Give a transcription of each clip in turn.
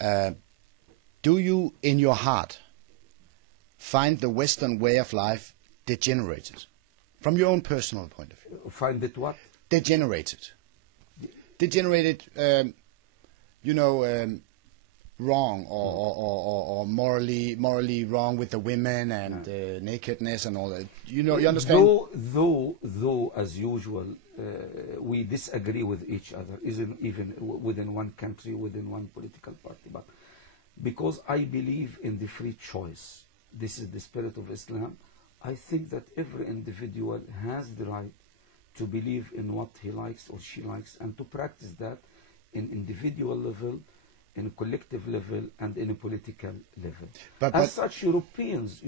Do you, in your heart, find the Western way of life degenerated? From your own personal point of view. Find it what? Degenerated. Degenerated, wrong or morally wrong with the women and nakedness and all that. You understand? Though as usual, we disagree with each other, even within one country, within one political party. But because I believe in the free choice, this is the spirit of Islam, I think that every individual has the right to believe in what he likes or she likes and to practice that in individual level, in a collective level, and in a political level. As such, Europeans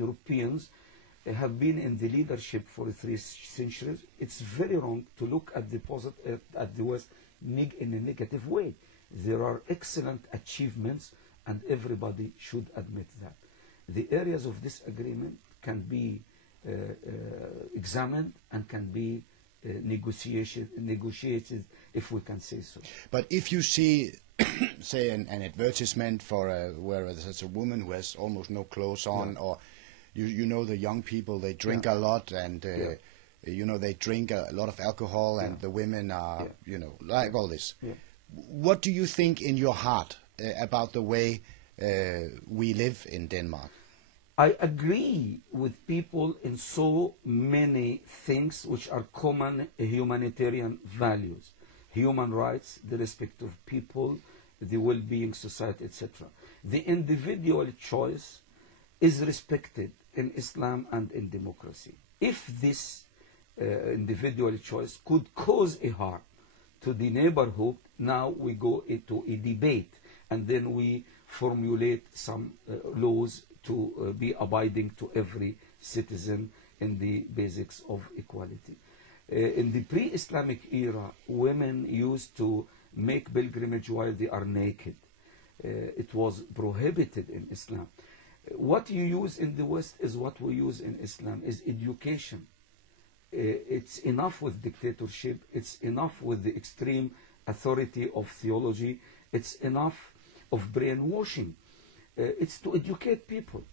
have been in the leadership for 3 centuries. It's very wrong to look at the West in a negative way. There are excellent achievements, and everybody should admit that. The areas of disagreement can be examined and can be negotiated, if we can say so. But if you see, say, an advertisement for where there's a woman who has almost no clothes on, or the young people, they drink a lot, and they drink a lot of alcohol, and the women are, like all this. What do you think in your heart about the way we live in Denmark? I agree with people in so many things which are common humanitarian values. Human rights, the respect of people, the well-being society, etc. The individual choice is respected in Islam and in democracy. If this individual choice could cause a harm to the neighborhood, now we go into a debate, and then we formulate some laws to be abiding to every citizen in the basics of equality. In the pre-Islamic era, women used to make pilgrimage while they are naked. It was prohibited in Islam. What you use in the West is what we use in Islam, is education. It's enough with dictatorship. It's enough with the extreme authority of theology. It's enough of brainwashing. It's to educate people.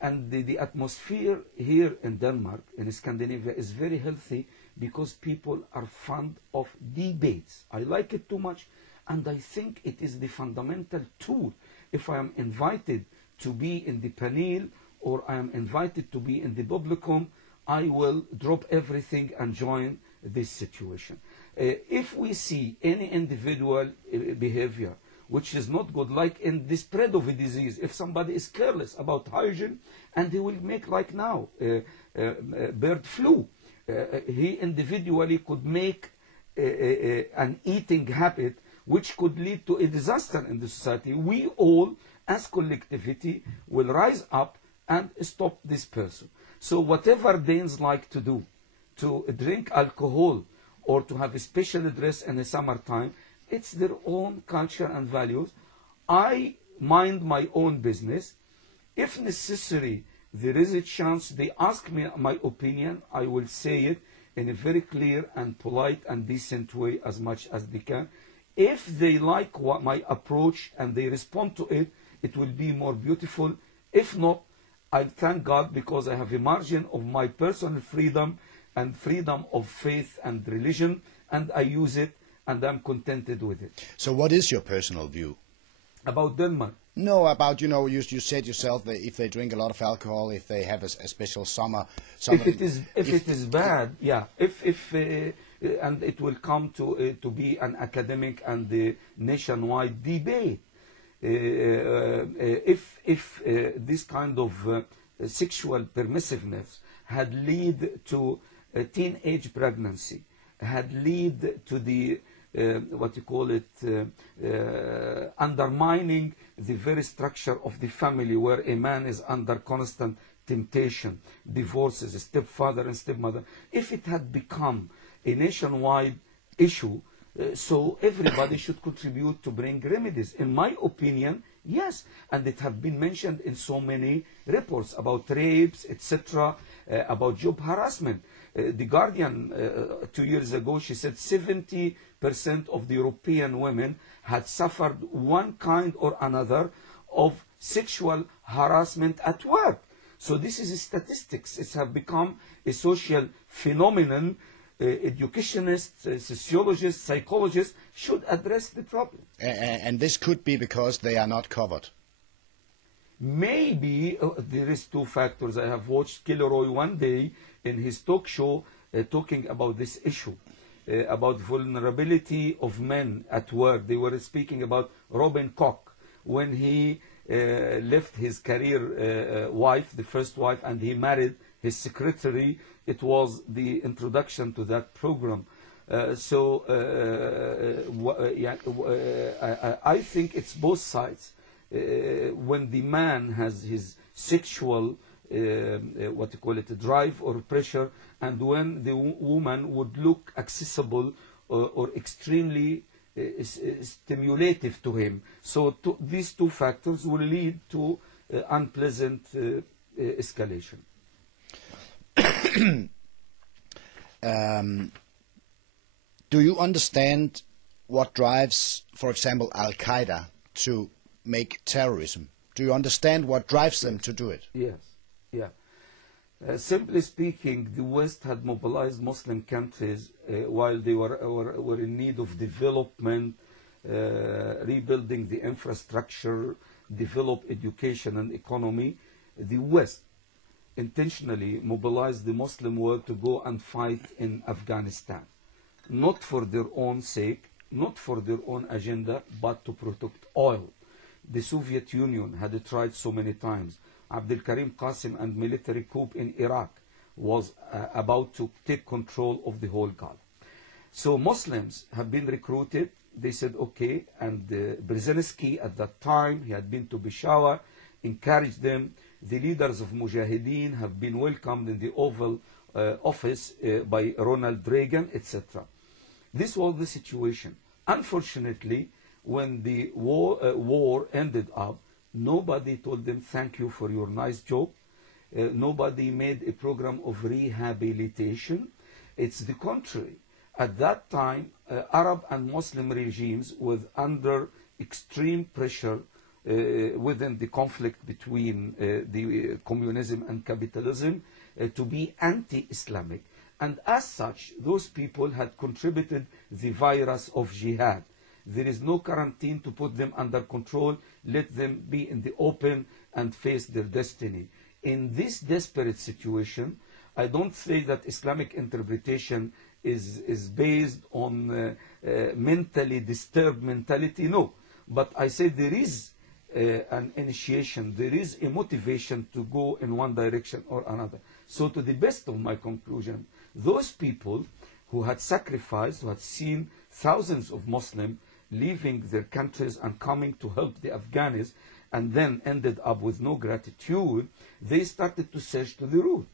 And the atmosphere here in Denmark, in Scandinavia, is very healthy because people are fond of debates. I like it too much, and I think it is the fundamental tool. If I am invited to be in the panel, or I am invited to be in the publicum, I will drop everything and join this situation. If we see any individual behavior which is not good, like in the spread of a disease, if somebody is careless about hygiene, and he will make, like now, bird flu, he individually could make an eating habit which could lead to a disaster in the society. We all, as collectivity, will rise up and stop this person. So whatever Danes like to do, to drink alcohol or to have a special dress in the summertime, it's their own culture and values. I mind my own business. If necessary, there is a chance they ask me my opinion, I will say it in a very clear and polite and decent way as much as they can. If they like my approach and they respond to it, it will be more beautiful. If not, I thank God, because I have a margin of my personal freedom and freedom of faith and religion, and I use it, and I'm contented with it. So what is your personal view? About Denmark? No, about, you said yourself that if they drink a lot of alcohol, if they have a special summer if it is bad, yeah. And it will come to be an academic and nationwide debate. If this kind of sexual permissiveness had led to a teenage pregnancy, had led to the undermining the very structure of the family, where a man is under constant temptation, divorces, stepfather and stepmother. If it had become a nationwide issue, so everybody should contribute to bring remedies. In my opinion, yes, and it has been mentioned in so many reports about rapes, etc., about job harassment. The Guardian 2 years ago, she said 70% of the European women had suffered one kind or another of sexual harassment at work. So this is statistics. It has become a social phenomenon. Educationists, sociologists, psychologists should address the problem. And this could be because they are not covered. Maybe there is two factors. I have watched Kilroy one day in his talk show talking about this issue, about vulnerability of men at work. They were speaking about Robin Koch when he left his career wife, the first wife, and he married his secretary. It was the introduction to that program. I think it's both sides. When the man has his sexual, drive or pressure, and when the woman would look accessible or extremely stimulative to him. So these two factors will lead to unpleasant escalation. Do you understand what drives, for example, Al-Qaeda to make terrorism? Do you understand what drives them to do it? Yes, yeah. Simply speaking, the West had mobilized Muslim countries while they were in need of development, rebuilding the infrastructure, develop education and economy. The West intentionally mobilized the Muslim world to go and fight in Afghanistan, not for their own sake, not for their own agenda, but to protect oil. The Soviet Union had tried so many times. Abdul Karim Qasim and military coup in Iraq was about to take control of the whole Gulf. So Muslims have been recruited. They said, okay, and Brzezinski at that time, he had been to Peshawar, encouraged them. The leaders of Mujahideen have been welcomed in the Oval Office by Ronald Reagan, etc. This was the situation. Unfortunately, when the war ended up, nobody told them thank you for your nice job. Nobody made a program of rehabilitation. It's the contrary. At that time, Arab and Muslim regimes were under extreme pressure within the conflict between the communism and capitalism to be anti-Islamic. And as such, those people had contributed the virus of jihad. There is no quarantine to put them under control. Let them be in the open and face their destiny. In this desperate situation, I don't say that Islamic interpretation is based on mentally disturbed mentality. No. But I say there is an initiation, there is a motivation to go in one direction or another. So to the best of my conclusion, those people who had sacrificed, who had seen thousands of Muslims leaving their countries and coming to help the Afghans, and then ended up with no gratitude, they started to search to the root.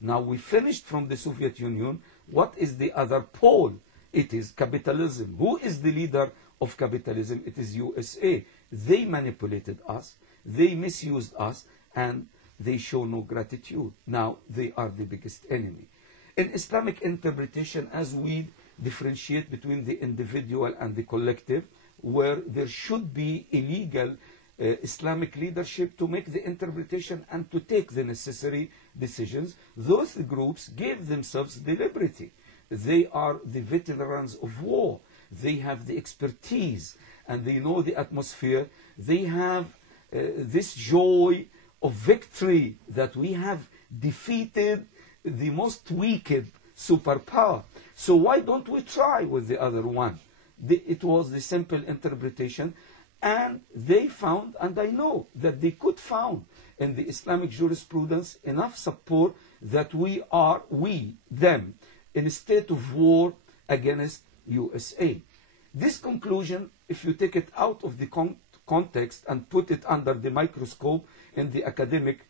Now we finished from the Soviet Union. What is the other pole? It is capitalism. Who is the leader of capitalism? It is USA. They manipulated us, they misused us, and they show no gratitude. Now they are the biggest enemy. In Islamic interpretation, as we differentiate between the individual and the collective, where there should be a legal Islamic leadership to make the interpretation and to take the necessary decisions, those groups gave themselves the liberty. They are the veterans of war. They have the expertise and they know the atmosphere. They have this joy of victory that we have defeated the most wicked superpower. So why don't we try with the other one? It was the simple interpretation, and they found, and I know that they could found in the Islamic jurisprudence enough support that we, them, in a state of war against USA. This conclusion, if you take it out of the context and put it under the microscope in the academic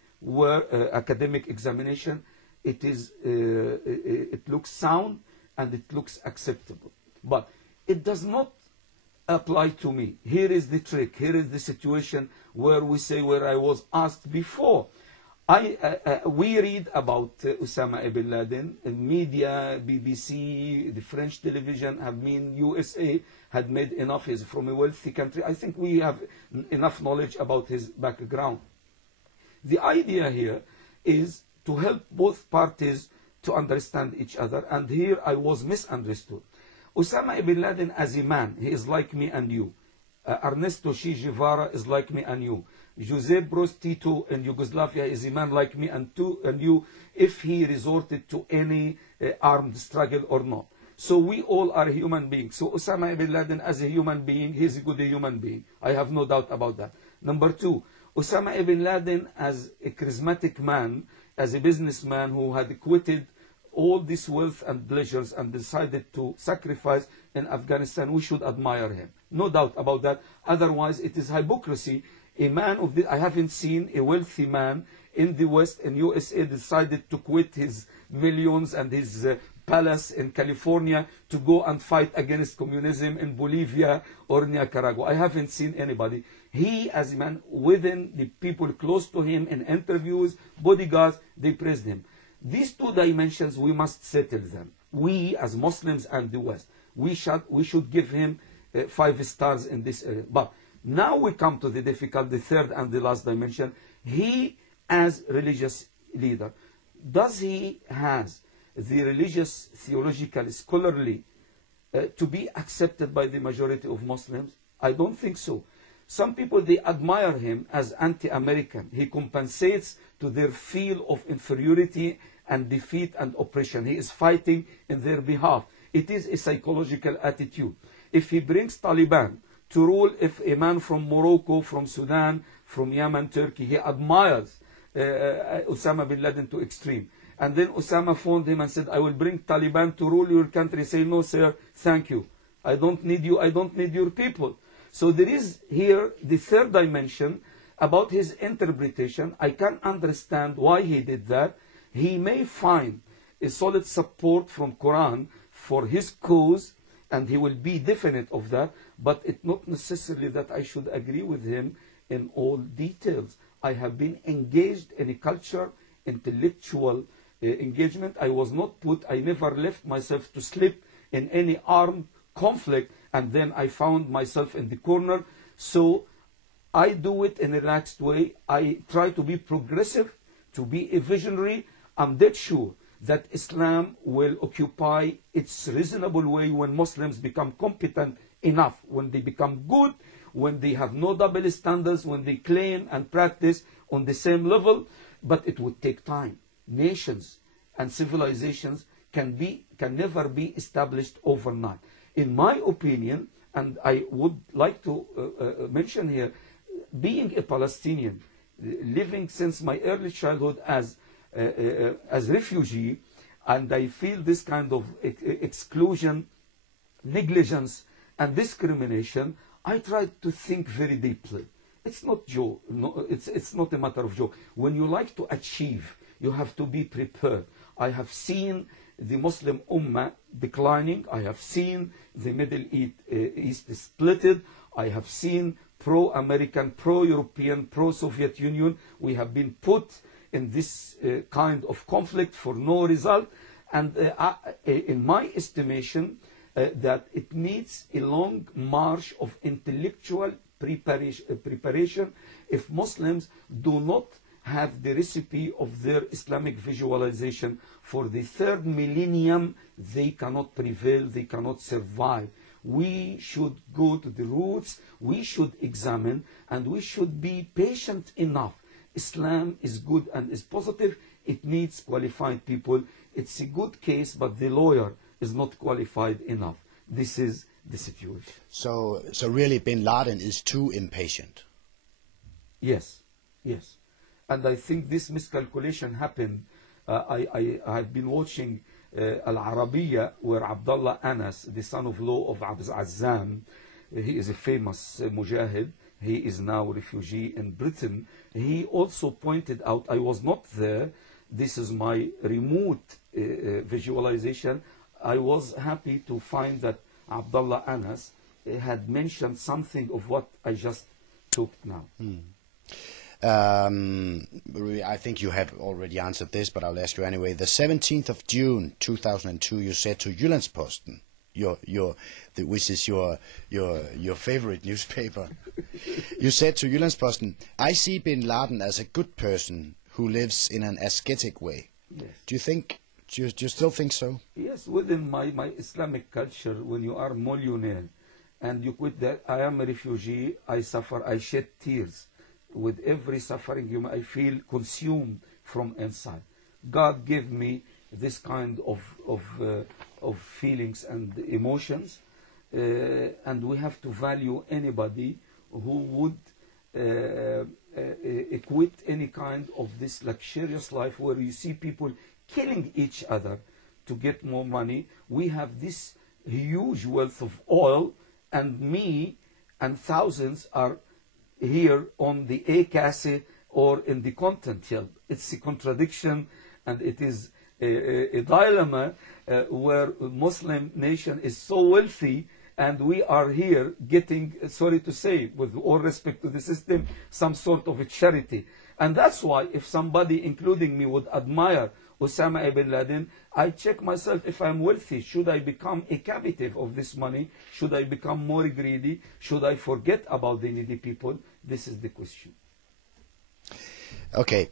examination, it looks sound and it looks acceptable. But it does not apply to me. Here is the trick. Here is the situation where we say, where I was asked before, We read about Osama bin Laden in media, BBC, the French television have been, USA had made enough. He's from a wealthy country. I think we have enough knowledge about his background. The idea here is to help both parties to understand each other, and here I was misunderstood. Osama bin Laden as a man, he is like me and you. Ernesto Che Guevara is like me and you. Josep Broz Tito in Yugoslavia is a man like me and you, if he resorted to any armed struggle or not. So we all are human beings. So Osama bin Laden as a human being, he's a good human being. I have no doubt about that. Number two, Osama bin Laden as a charismatic man, as a businessman who had quitted all this wealth and pleasures and decided to sacrifice in Afghanistan, we should admire him. No doubt about that. Otherwise, it is hypocrisy. A man of the, I haven't seen a wealthy man in the West, in USA, decided to quit his millions and his palace in California to go and fight against communism in Bolivia or Nicaragua. I haven't seen anybody. He, as a man, within the people close to him, in interviews, bodyguards, they praised him. These two dimensions, we must settle them. We, as Muslims and the West, we should give him 5 stars in this area. But now we come to the difficult, the third and the last dimension. He, as religious leader, does he has the religious, theological, scholarly to be accepted by the majority of Muslims? I don't think so. Some people, they admire him as anti-American. He compensates to their feel of inferiority and defeat and oppression. He is fighting in their behalf. It is a psychological attitude. If he brings Taliban to rule, if a man from Morocco, from Sudan, from Yemen, Turkey, he admires Osama bin Laden to extreme. And then Osama phoned him and said, I will bring Taliban to rule your country. Say, no, sir, thank you. I don't need you. I don't need your people. So there is here the third dimension about his interpretation. I can understand why he did that. He may find a solid support from Quran for his cause, and he will be definite of that, but it's not necessarily that I should agree with him in all details. I have been engaged in a culture, intellectual engagement. I was not put, I never left myself to slip in any armed conflict, and then I found myself in the corner. So I do it in a relaxed way. I try to be progressive, to be a visionary. I'm dead sure that Islam will occupy its reasonable way when Muslims become competent enough, when they become good, when they have no double standards, when they claim and practice on the same level. But it would take time. Nations and civilizations can never be established overnight. In my opinion, and I would like to mention here, being a Palestinian, living since my early childhood as refugee, and I feel this kind of exclusion, negligence, and discrimination, I try to think very deeply. It's not joke. No, it's not a matter of joke. When you like to achieve, you have to be prepared. I have seen the Muslim Ummah declining. I have seen the Middle East splitted. I have seen pro-American, pro-European, pro-Soviet Union. We have been put in this kind of conflict for no result. And in my estimation, that it needs a long march of intellectual preparation if Muslims do not have the recipe of their Islamic visualization. For the third millennium, they cannot prevail, they cannot survive. We should go to the roots, we should examine, and we should be patient enough. Islam is good and is positive. It needs qualified people. It's a good case, but the lawyer is not qualified enough. This is the situation. So really Bin Laden is too impatient. Yes, yes. And I think this miscalculation happened. I have been watching Al-Arabiyya, where Abdullah Anas, the son-in-law of Abd Azzam, he is a famous mujahid. He is now a refugee in Britain. He also pointed out, I was not there, this is my remote visualization. I was happy to find that Abdullah Anas had mentioned something of what I just talked now. I think you have already answered this, but I'll ask you anyway. The 17th of June 2002, you said to Jyllands-Posten, which is your favorite newspaper. You said to Jyllands-Posten, "I see Bin Laden as a good person who lives in an ascetic way." Yes. Do you still think so? Yes, within my Islamic culture, when you are millionaire and you quit that, I am a refugee, I suffer, I shed tears. With every suffering, I feel consumed from inside. God gave me this kind of feelings and emotions, and we have to value anybody who would quit any kind of this luxurious life where you see people killing each other to get more money. We have this huge wealth of oil, and me and thousands are here on the A-Casse or in the content hill. It's a contradiction, and it is a dilemma where a Muslim nation is so wealthy, and we are here getting, sorry to say, with all respect to the system, some sort of a charity. And that's why if somebody, including me, would admire Osama Bin Laden, I check myself if I'm wealthy. Should I become a captive of this money? Should I become more greedy? Should I forget about the needy people? This is the question. Okay.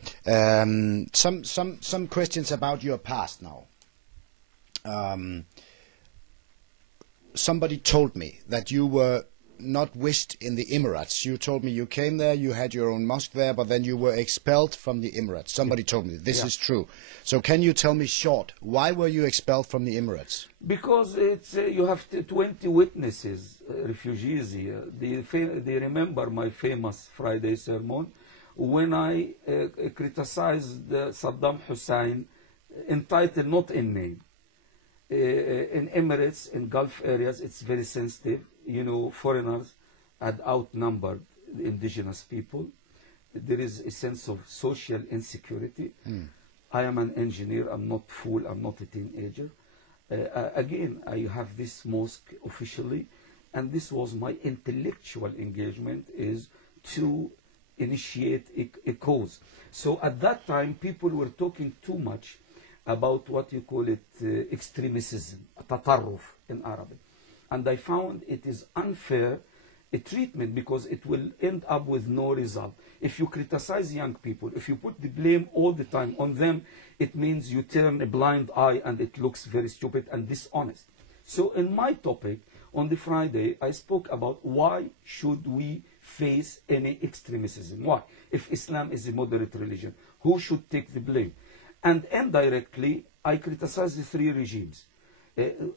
Some questions about your past now. Somebody told me that you were not wished in the Emirates. You told me you came there, you had your own mosque there, but then you were expelled from the Emirates. Somebody told me this is true. So can you tell me short, why were you expelled from the Emirates? Because it's you have 20 witnesses, refugees here. They remember my famous Friday sermon when I criticized Saddam Hussein, entitled not in name. In Emirates, in Gulf areas, it's very sensitive. You know, foreigners had outnumbered the indigenous people. There is a sense of social insecurity. I am an engineer, I'm not fool, I'm not a teenager. Again, I have this mosque officially, and this was my intellectual engagement, is to initiate a cause. So at that time, people were talking too much about what you call it extremism, tatarruf in Arabic. And I found it is unfair a treatment because it will end up with no result. If you criticize young people, if you put the blame all the time on them, it means you turn a blind eye and it looks very stupid and dishonest. So in my topic on the Friday, I spoke about why should we face any extremism? Why? If Islam is a moderate religion, who should take the blame? And indirectly, I criticized the three regimes.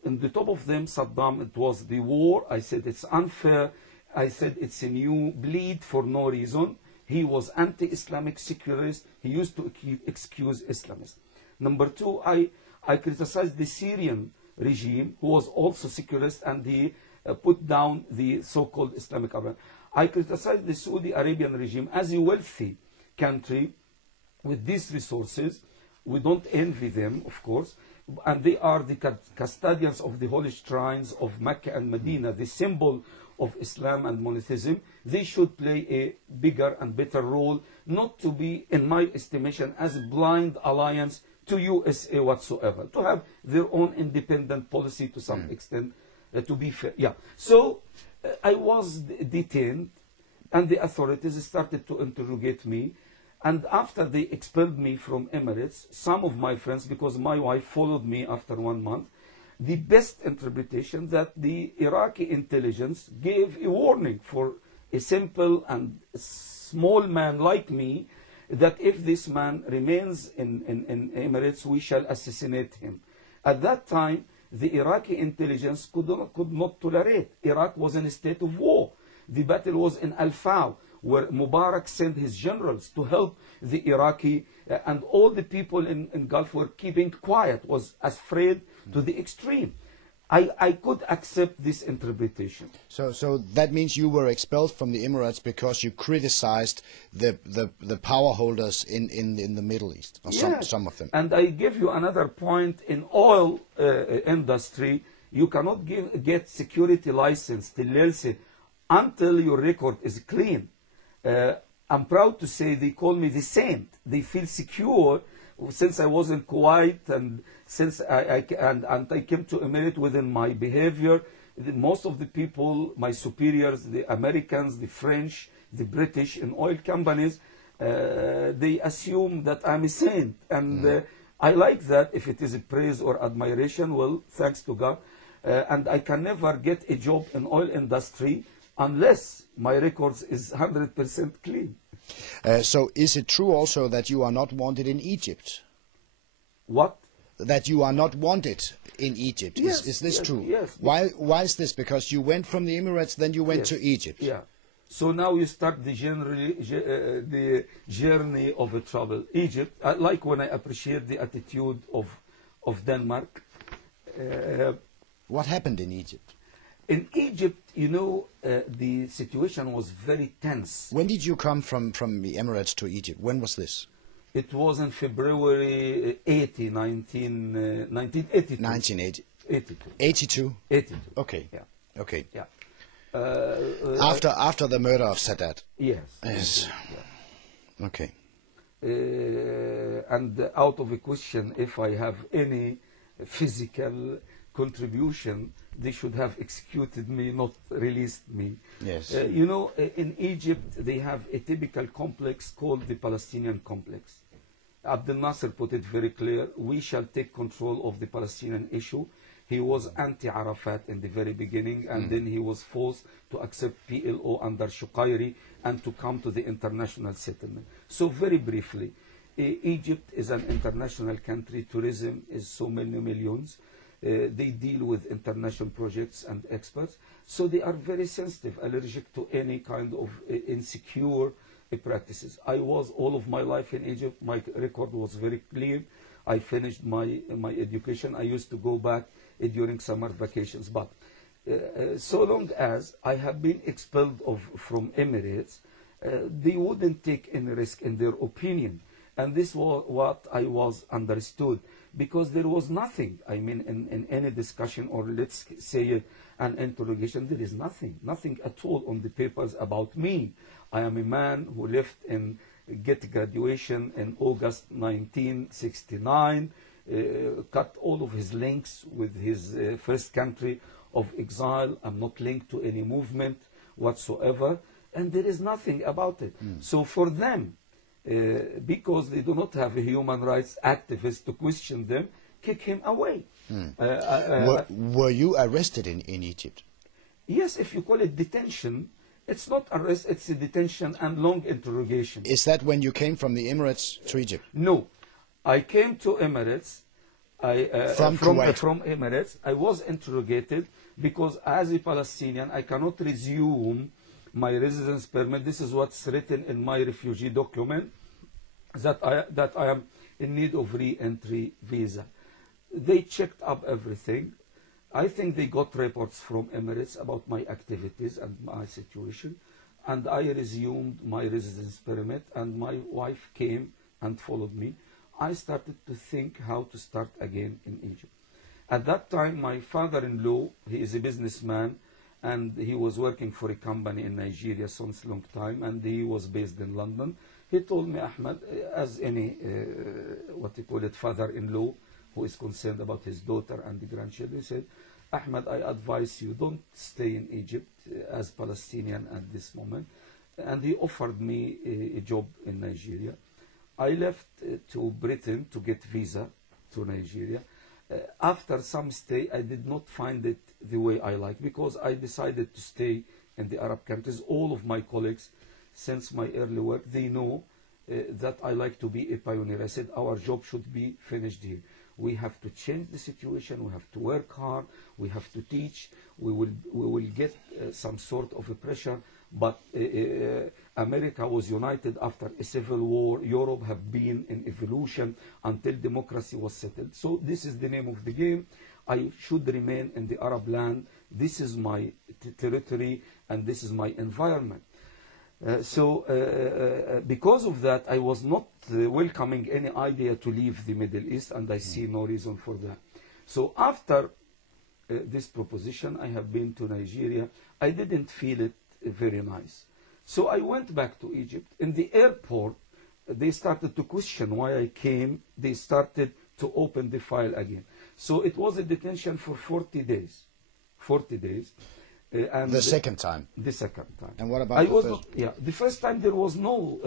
On the top of them, Saddam, it was the war. I said it's unfair. I said it's a new bleed for no reason. He was anti-Islamic secularist. He used to excuse Islamists. Number two, I criticized the Syrian regime, who was also secularist, and he put down the so-called Islamic Arab. I criticized the Saudi Arabian regime as a wealthy country with these resources. We don't envy them, of course, and they are the custodians of the holy shrines of Mecca and Medina, the symbol of Islam and monotheism. They should play a bigger and better role, not to be, in my estimation, as a blind alliance to USA whatsoever, to have their own independent policy to some extent, to be fair. Yeah. So I was detained, and the authorities started to interrogate me. And after they expelled me from Emirates, some of my friends, because my wife followed me after 1 month, the best interpretation that the Iraqi intelligence gave a warning for a simple and small man like me, that if this man remains in Emirates, we shall assassinate him. At that time, the Iraqi intelligence could not tolerate. Iraq was in a state of war. The battle was in Al-Faw, where Mubarak sent his generals to help the Iraqi, and all the people in Gulf were keeping quiet, was afraid to the extreme. I could accept this interpretation. So that means you were expelled from the Emirates because you criticized the power holders in the Middle East, or some of them. And I give you another point. In oil industry, you cannot get security license until your record is clean. I'm proud to say they call me the saint. They feel secure since I wasn't quiet, and since I came to Emirates within my behavior. Most of the people, my superiors, the Americans, the French, the British in oil companies, they assume that I'm a saint. And I like that. If it is a praise or admiration, well, thanks to God. And I can never get a job in oil industry unless my records is 100% clean. So is it true also that you are not wanted in Egypt? What? That you are not wanted in Egypt. Yes, is this yes, true? yes. Why is this? Because you went from the Emirates, then you went to Egypt. Yeah. So now you start the journey of a travel. Egypt, like when I appreciate the attitude of Denmark. What happened in Egypt? In Egypt, you know, the situation was very tense. When did you come from the Emirates to Egypt? When was this? It was in February 1982. 1980. 82. 82? 82. Okay. Yeah. Okay. Yeah. After the murder of Sadat? Yes. Yes. Yeah. Okay. And out of a question, if I have any physical contribution, they should have executed me, not released me. Yes. You know, in Egypt, they have a typical complex called the Palestinian complex. Abdel Nasser put it very clear, we shall take control of the Palestinian issue. He was anti-Arafat in the very beginning, and then he was forced to accept PLO under Shuqairi and to come to the international settlement. So very briefly, Egypt is an international country. Tourism is so many millions. They deal with international projects and experts. So they are very sensitive, allergic to any kind of insecure practices. I was all of my life in Egypt. My record was very clear. I finished my education. I used to go back during summer vacations. But so long as I have been expelled from Emirates, they wouldn't take any risk in their opinion. And this was what I was understood, because there was nothing, I mean, in any discussion, or let's say an interrogation, there is nothing at all on the papers about me. I am a man who left and get graduation in August 1969, cut all of his links with his first country of exile. I'm not linked to any movement whatsoever, and there is nothing about it. So for them, because they do not have a human rights activist to question them, kick him away. Were you arrested in Egypt? Yes, if you call it detention, it's not arrest, it's a detention and long interrogation. Is that when you came from the Emirates to Egypt? No, I came to Emirates. From Emirates, I was interrogated because as a Palestinian, I cannot resume my residence permit. This is what's written in my refugee document, that I am in need of re-entry visa. They checked up everything. I think they got reports from Emirates about my activities and my situation, and I resumed my residence permit, and my wife came and followed me. I started to think how to start again in Egypt. At that time, my father-in-law, he is a businessman, and he was working for a company in Nigeria since a long time, and he was based in London. He told me, Ahmad, as any, father-in-law who is concerned about his daughter and the grandchildren, he said, Ahmad, I advise you, don't stay in Egypt as Palestinian at this moment. And he offered me a job in Nigeria. I left to Britain to get visa to Nigeria. After some stay, I did not find it the way I like, because I decided to stay in the Arab countries. All of my colleagues, since my early work, they know that I like to be a pioneer. I said, our job should be finished here. We have to change the situation. We have to work hard. We have to teach. We will get some sort of a pressure. But America was united after a civil war. Europe have been in evolution until democracy was settled. So this is the name of the game. I should remain in the Arab land. This is my territory, and this is my environment. Because of that, I was not welcoming any idea to leave the Middle East, and I see no reason for that. So after this proposition, I have been to Nigeria. I didn't feel it very nice. So I went back to Egypt. In the airport, they started to question why I came. They started to open the file again. So it was a detention for 40 days. 40 days. And the second time? The second time. And what about the first? Yeah, the first time there was no,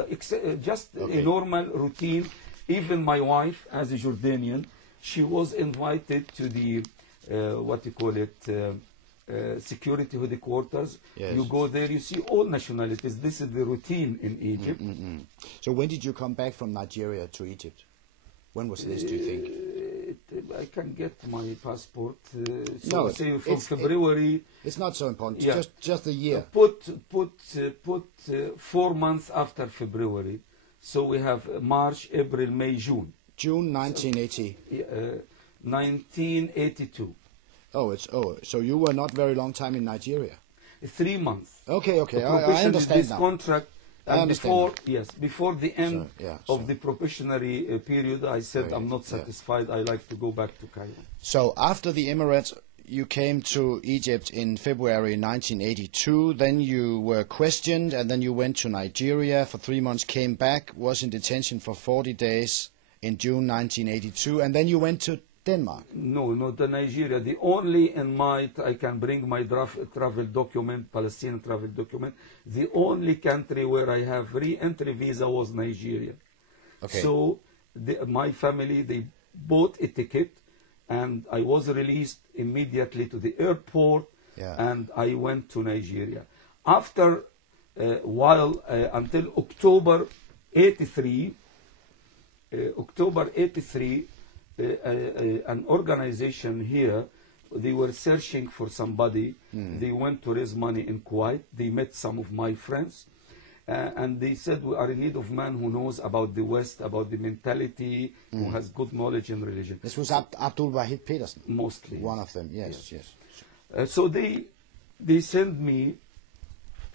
just a normal routine. Even my wife, as a Jordanian, she was invited to the, what you call it, security headquarters. Yes. You go there, you see all nationalities. This is the routine in Egypt. So when did you come back from Nigeria to Egypt? When was this, do you think? I can get my passport. No, say from February. It's not so important. Yeah. Just a year. Put 4 months after February. So we have March, April, May, June. June 1980. 1982. So you were not very long time in Nigeria. 3 months. Okay. I understand this now. Contract. And before the end So of the probationary period, I said I'm not satisfied. I like to go back to Cairo. So after the Emirates, you came to Egypt in February 1982. Then you were questioned, and then you went to Nigeria for 3 months. Came back, was in detention for 40 days in June 1982, and then you went to Denmark. No, not the Nigeria. The only I can bring my travel document, Palestinian travel document. The only country where I have re-entry visa was Nigeria. Okay. So my family, they bought a ticket, and I was released immediately to the airport, and I went to Nigeria. After until October 83, an organization here, they were searching for somebody. They went to raise money in Kuwait. They met some of my friends, and they said, we are in need of a man who knows about the West, about the mentality, who has good knowledge in religion. This was Abdul-Wahid Peterson? Mostly. One of them, yes. So they sent me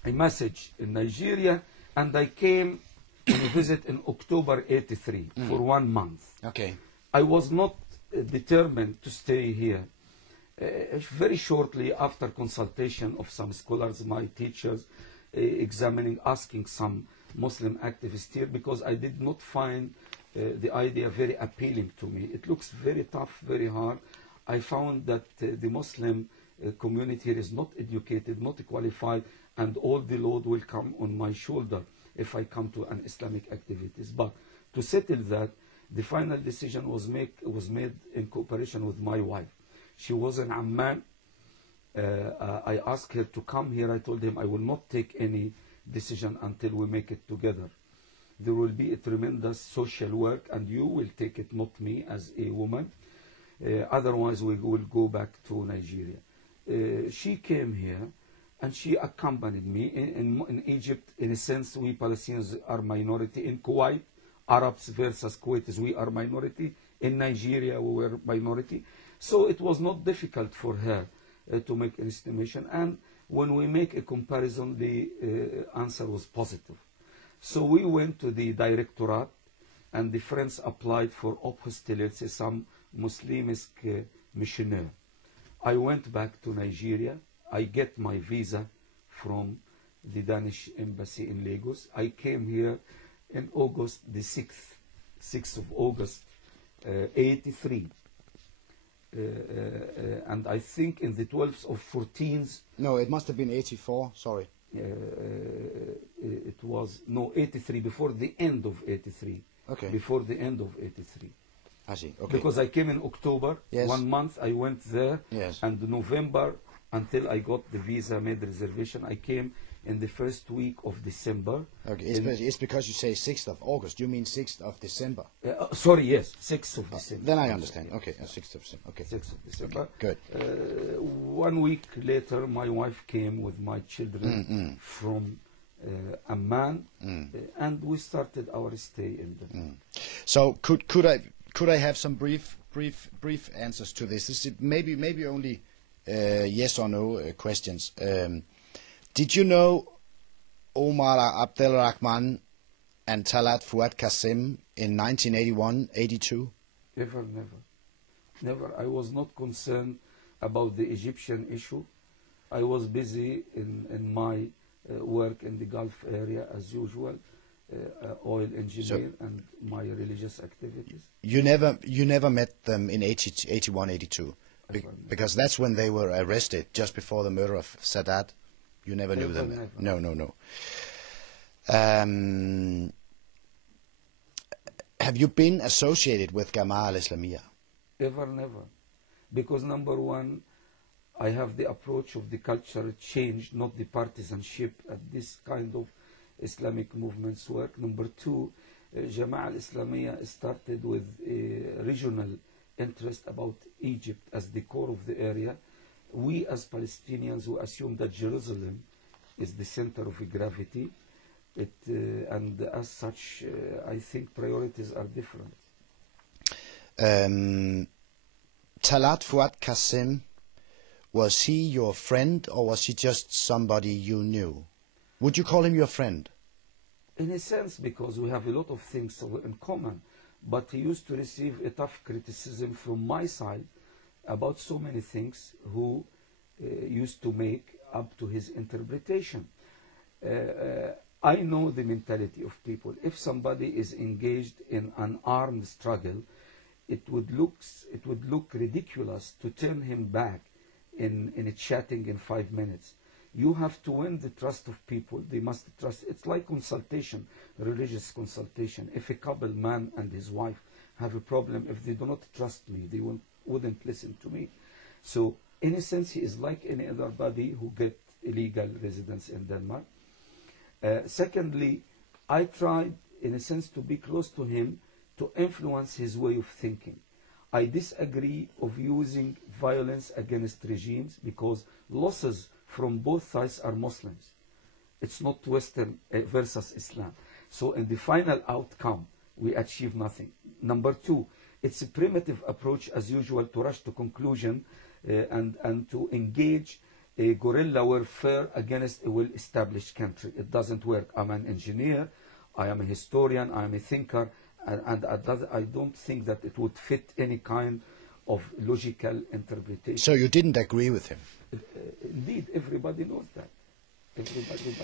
a message in Nigeria, and I came on a visit in October 83 for 1 month. Okay. I was not determined to stay here. Very shortly after consultation of some scholars, my teachers, asking some Muslim activists here, because I did not find the idea very appealing to me. It looks very tough, very hard. I found that the Muslim community here is not educated, not qualified, and all the load will come on my shoulder if I come to an Islamic activities. But to settle that, the final decision was made in cooperation with my wife. She was in Amman. I asked her to come here. I told him I will not take any decision until we make it together. There will be a tremendous social work, and you will take it, not me as a woman. Otherwise, we will go back to Nigeria. She came here, and she accompanied me. In Egypt, in a sense, we Palestinians are minority. In Kuwait, Arabs versus Kuwaitis, we are minority. In Nigeria, we were minority. So it was not difficult for her to make an estimation. And when we make a comparison, the answer was positive. So we went to the directorate, and the friends applied for apostolates, some Muslimisk missionary. I went back to Nigeria. I get my visa from the Danish embassy in Lagos. I came here in August, the 6th of August, 83. And I think in the 12th of 14th... No, it must have been 84, sorry. It was, no, 83, before the end of 83. Okay. Before the end of 83. I see, okay. Because I came in October, 1 month, I went there, and November, until I got the visa, made the reservation, I came in the first week of December. Okay, it's because you say 6th of August, you mean 6th of December? Sorry, yes, 6th of December. Then I understand, okay, 6th of December, okay. 6th of December. Okay, good. 1 week later, my wife came with my children from Amman, and we started our stay in them. So could I have some brief answers to this? This is maybe only yes or no questions. Did you know Omar Abdel-Rahman and Talat Fouad Quassim in 1981-82? Never. I was not concerned about the Egyptian issue. I was busy in my work in the Gulf area as usual, oil engineer, and my religious activities. You never met them in 81, 82? Because that's when they were arrested, just before the murder of Sadat. You never knew them? Never. No. Have you been associated with Gamaa al-Islamyia? Never. Because number one, I have the approach of the cultural change, not the partisanship at this kind of Islamic movements work. Number two, Gamaa al-Islamyia started with a regional interest about Egypt as the core of the area. We as Palestinians who assume that Jerusalem is the center of gravity, and as such, I think priorities are different. Talat Fouad Quassim, was he your friend or was he just somebody you knew? Would you call him your friend? In a sense, because we have a lot of things in common, but he used to receive a tough criticism from my side about so many things who used to make up to his interpretation. I know the mentality of people. If somebody is engaged in an armed struggle, it would look ridiculous to turn him back in a chatting in 5 minutes. You have to win the trust of people. They must trust. It's like consultation, religious consultation. If a couple, man and his wife, have a problem, if they do not trust me, they wouldn't listen to me. So, in a sense, he is like any other body who get illegal residence in Denmark. Secondly, I tried, in a sense, to be close to him to influence his way of thinking. I disagree of using violence against regimes because losses from both sides are Muslims. It's not Western versus Islam. So in the final outcome, we achieve nothing. Number two, it's a primitive approach as usual to rush to conclusion and to engage a guerrilla warfare against a well-established country. It doesn't work. I'm an engineer, I am a historian, I am a thinker, and I don't think that it would fit any kind of logical interpretation. So you didn't agree with him? Indeed, everybody knows that. Everybody.